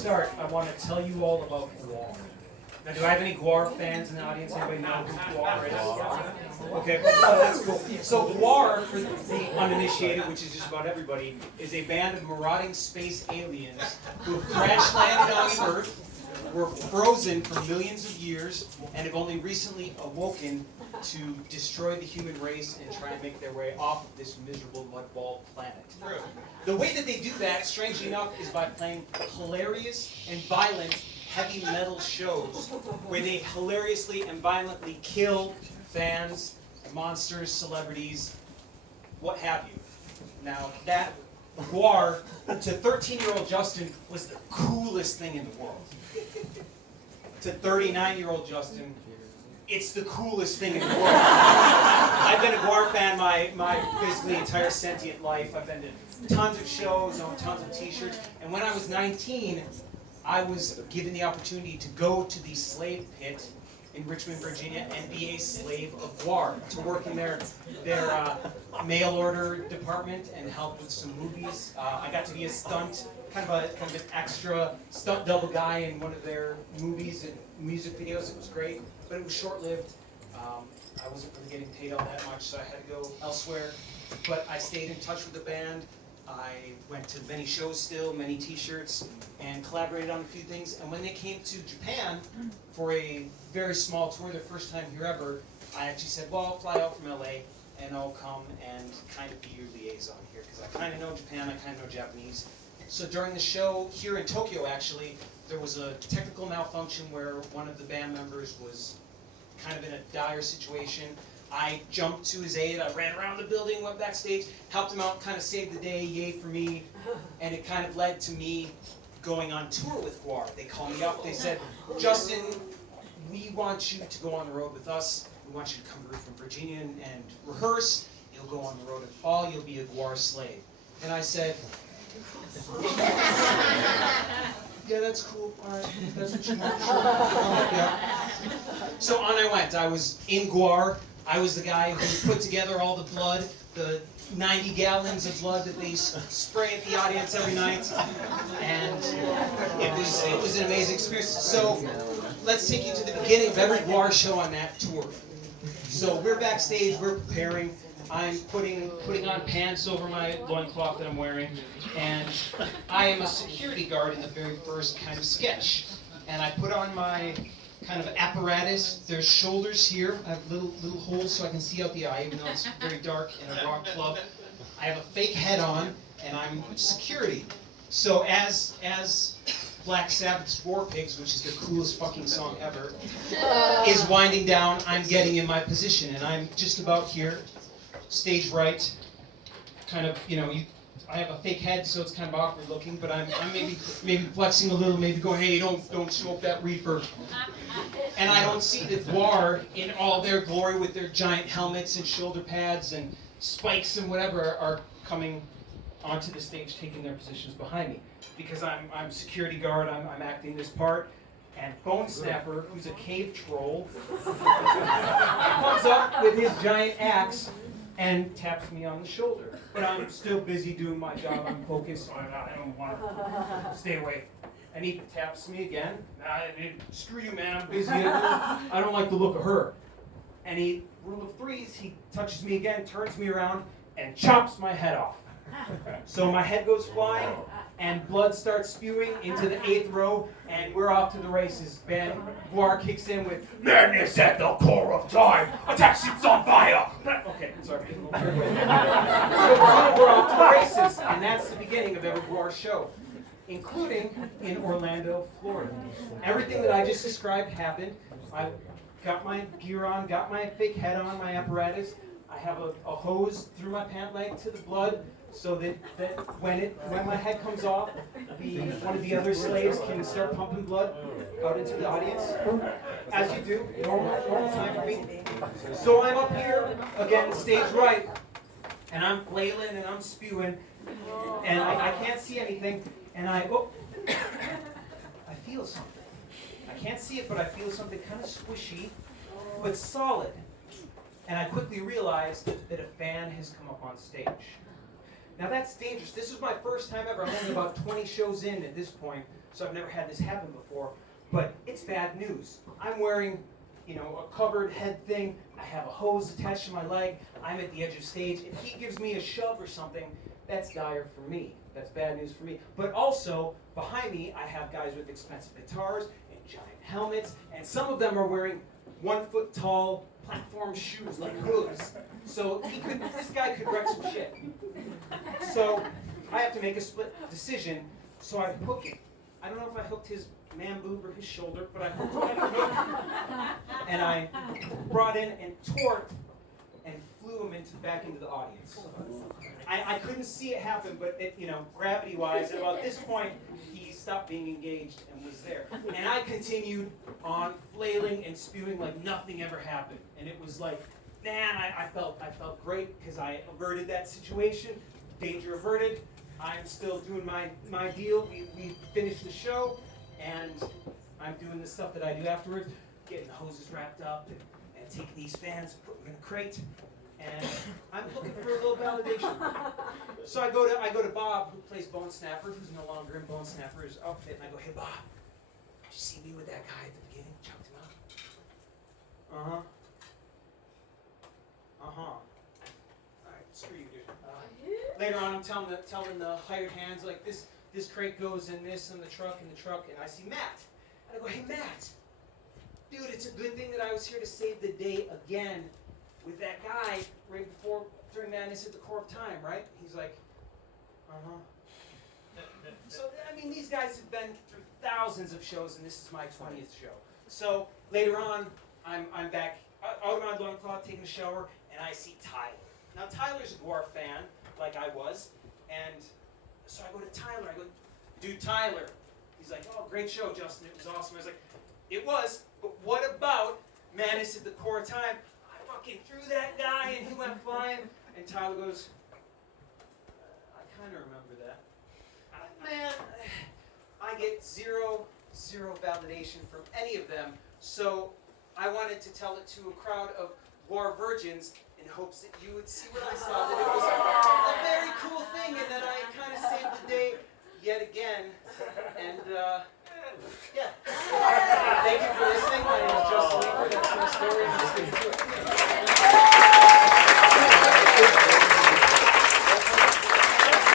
start, I want to tell you all about GWAR. Now, do I have any GWAR fans in the audience? Anybody know who GWAR is? Okay, that's cool. So GWAR, for the uninitiated, which is just about everybody, is a band of marauding space aliens who have crash landed on Earth, were frozen for millions of years, and have only recently awoken to destroy the human race and try and make their way off of this miserable mudball planet. The way that they do that, strangely enough, is by playing hilarious and violent heavy metal shows where they hilariously and violently kill fans, monsters, celebrities, what have you. Now, that GWAR to 13-year-old Justin was the coolest thing in the world. To 39-year-old Justin, it's the coolest thing in the world. I've been a GWAR fan my basically entire sentient life. I've been to tons of shows, owned tons of t-shirts, and when I was 19, I was given the opportunity to go to the slave pit in Richmond, Virginia, and be a slave of GWAR, to work in their mail order department and help with some movies. I got to be a stunt, kind of an extra stunt double guy in one of their movies and music videos. It was great, but it was short-lived. I wasn't really getting paid all that much, so I had to go elsewhere. But I stayed in touch with the band. I went to many shows still, many t-shirts, and collaborated on a few things. And when they came to Japan for a very small tour, their first time here ever, I actually said, well, I'll fly out from LA and I'll come and kind of be your liaison here, because I kind of know Japan, I kind of know Japanese. So during the show here in Tokyo, actually, there was a technical malfunction where one of the band members was kind of in a dire situation. I jumped to his aid, I ran around the building, went backstage, helped him out, kind of saved the day, yay for me, and it kind of led to me going on tour with GWAR. They called me up, they said, Justin, we want you to go on the road with us, we want you to come to Richmond, Virginia and rehearse, you'll go on the road in fall, you'll be a GWAR slave. And I said, yeah, that's cool, alright, that's what you want, sure. Yeah. So on I went, I was in GWAR. I was the guy who put together all the blood, the 90 gallons of blood that they spray at the audience every night, and it was an amazing experience. So let's take you to the beginning of every GWAR show on that tour. So we're backstage, we're preparing. I'm putting on pants over my loincloth that I'm wearing, and I am a security guard in the very first kind of sketch. And I put on my kind of apparatus. There's shoulders here. I have little holes so I can see out the eye, even though it's very dark in a rock club. I have a fake head on, and I'm security. So as Black Sabbath's War Pigs, which is the coolest fucking song ever, is winding down, I'm getting in my position, and I'm just about here, stage right, kind of, you know, I have a fake head, so it's kind of awkward looking, but I'm maybe flexing a little, maybe going, hey, don't smoke that reefer. And I don't see the GWAR in all their glory with their giant helmets and shoulder pads and spikes and whatever are coming onto the stage, taking their positions behind me. Because I'm security guard, I'm acting this part. And Bone Snapper, who's a cave troll, comes up with his giant axe and taps me on the shoulder. But I'm still busy doing my job. I'm focused, so I don't want to stay away. And he taps me again. Screw you, man, I'm busy. I don't like the look of her. And he, rule of threes, he touches me again, turns me around, and chops my head off. So my head goes flying, and blood starts spewing into the 8th row, and we're off to the races. GWAR kicks in with, madness at the core of time, attack ships on fire. Okay, sorry. So we're off to the races, and that's the beginning of every GWAR show, including in Orlando, Florida. Everything that I just described happened. I got my gear on, got my fake head on, my apparatus. I have a hose through my pant leg to the blood, so that when my head comes off, one of the other slaves can start pumping blood out into the audience, as you do, normal time for me. So I'm up here, again, stage right, and I'm flailing and I'm spewing, and I can't see anything, and I feel something. I can't see it, but I feel something kind of squishy, but solid. And I quickly realized that a fan has come up on stage. Now that's dangerous. This was my first time ever. I'm only about 20 shows in at this point. so I've never had this happen before, but it's bad news. I'm wearing, a covered head thing. I have a hose attached to my leg. I'm at the edge of stage. If he gives me a shove or something, that's dire for me. That's bad news for me. But also, behind me, I have guys with expensive guitars and giant helmets, and some of them are wearing 1 foot tall platform shoes like hooves. So this guy could wreck some shit. So I have to make a split decision. So I hook it. I don't know if I hooked his man boob or his shoulder, but I hooked it. And I brought in and tore it and flew him back into the audience. I couldn't see it happen, but gravity-wise, at about this point, he stopped being engaged and was there. And I continued on flailing and spewing like nothing ever happened. And it was like, man, I felt great because I averted that situation. Danger averted. I'm still doing my deal. We finished the show, and I'm doing the stuff that I do afterwards, getting the hoses wrapped up and taking these fans, putting them in a crate, and I'm looking for a little validation. So I go to Bob, who plays Bone Snapper, who's no longer in Bone Snapper's outfit, and I go, hey Bob, did you see me with that guy at the beginning? Chucked him out. Uh-huh. All right, screw you, dude. Later on, I'm telling the hired hands, like, this crate goes in this, and the truck, and I see Matt. And I go, hey, Matt, dude, it's a good thing that I was here to save the day again with that guy right during Madness at the Core of Time, right? He's like, uh-huh. So, I mean, these guys have been through thousands of shows, and this is my 20th show. So, later on, I'm back out of my loincloth, taking a shower, and I see Tyler. Now, Tyler's a Gwar fan, like I was, and so I go to Tyler. I go, dude, Tyler. He's like, oh, great show, Justin. It was awesome. I was like, it was, but what about Madness at the Core of Time? I fucking threw that guy, and he went flying. And Tyler goes, I kind of remember that. Man, I get zero validation from any of them, so I wanted to tell it to a crowd of Gwar virgins in hopes that you would see what I saw, that it was a very cool thing, and that I kind of saved the day yet again. And, yeah. Thank you for listening. My name is Justin Leeper. That's my story.